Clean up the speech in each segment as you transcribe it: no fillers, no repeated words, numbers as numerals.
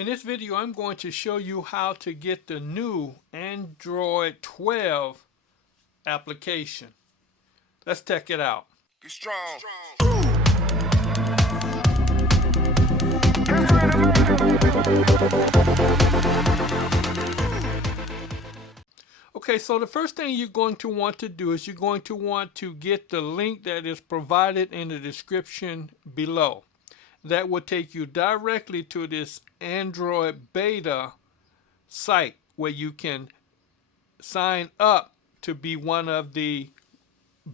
In this video, I'm going to show you how to get the new Android 12 application. Let's check it out. Get strong. Okay, so the first thing you're going to want to do is you're going to want to get the link that is provided in the description below. That will take you directly to this Android beta site where you can sign up to be one of the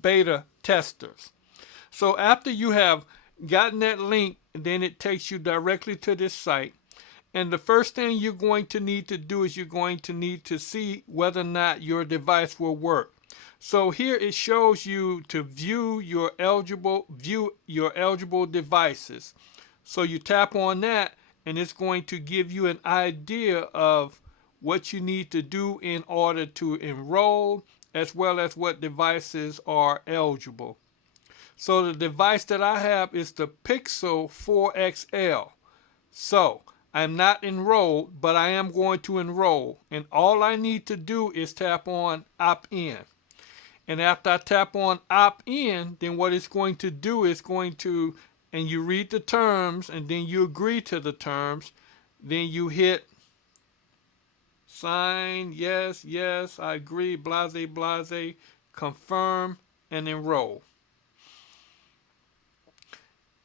beta testers. So after you have gotten that link, then it takes you directly to this site. And the first thing you're going to need to do is you're going to need to see whether or not your device will work. So here it shows you to view your eligible devices. So you tap on that and it's going to give you an idea of what you need to do in order to enroll, as well as what devices are eligible. So the device that I have is the Pixel 4 XL. So I'm not enrolled, but I am going to enroll. And all I need to do is tap on opt-in. And after I tap on opt-in, then what it's going to do is and you read the terms and then you agree to the terms. Then you hit sign, yes, I agree, blase, confirm, and enroll.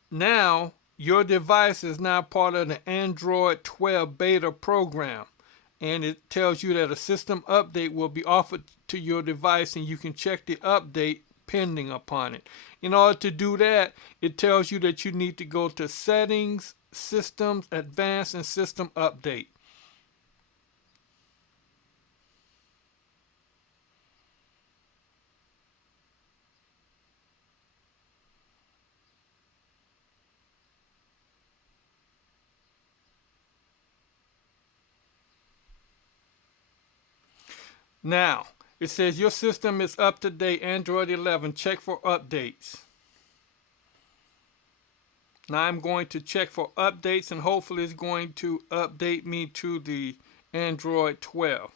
Now, your device is now part of the Android 12 beta program, and it tells you that a system update will be offered to your device, and you can check the update pending upon it. In order to do that, it tells you that you need to go to Settings, Systems, Advanced, and System Update. Now, it says your system is up to date, Android 11. Check for updates. Now I'm going to check for updates, and hopefully it's going to update me to the Android 12.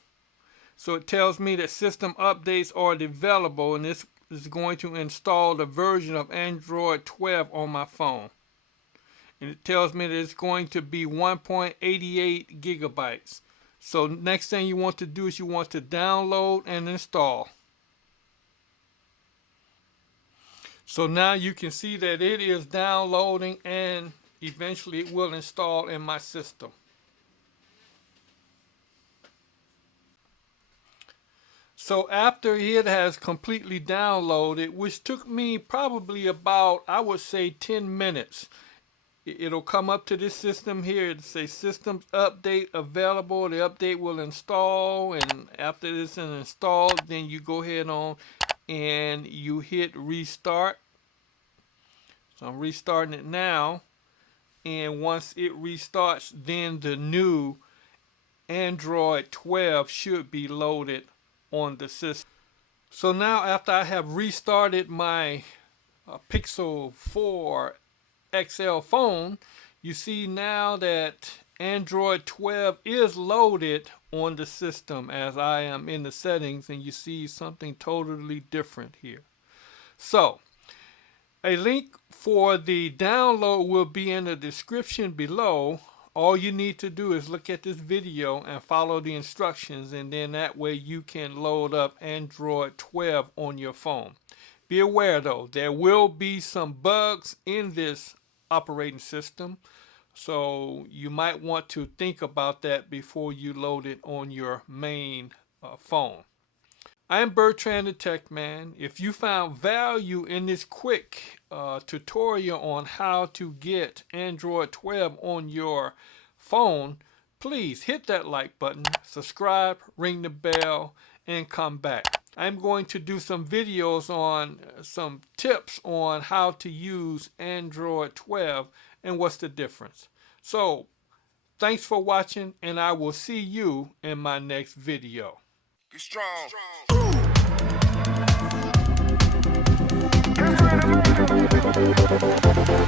So it tells me that system updates are available, and this is going to install the version of Android 12 on my phone. And it tells me that it's going to be 1.88 gigabytes. So next thing you want to do is you want to download and install. So now you can see that it is downloading and eventually it will install in my system. So after it has completely downloaded, which took me probably about, I would say, 10 minutes, it'll come up to this system here. It'll say systems update available. The update will install, and after this is installed, then you go ahead on and you hit restart. So I'm restarting it now, and once it restarts, then the new Android 12 should be loaded on the system. So now after I have restarted my Pixel 4 XL phone, you see now that Android 12 is loaded on the system as I am in the settings, and you see something totally different here. So a link for the download will be in the description below. All you need to do is look at this video and follow the instructions, and then that way you can load up Android 12 on your phone. Be aware though, there will be some bugs in this operating system, so you might want to think about that before you load it on your main phone. I am Bertrand the Tech Man. If you found value in this quick tutorial on how to get Android 12 on your phone, please hit that like button, subscribe, ring the bell, and come back. I'm going to do some videos on some tips on how to use Android 12 and what's the difference. So, thanks for watching, and I will see you in my next video. Get strong. Get strong.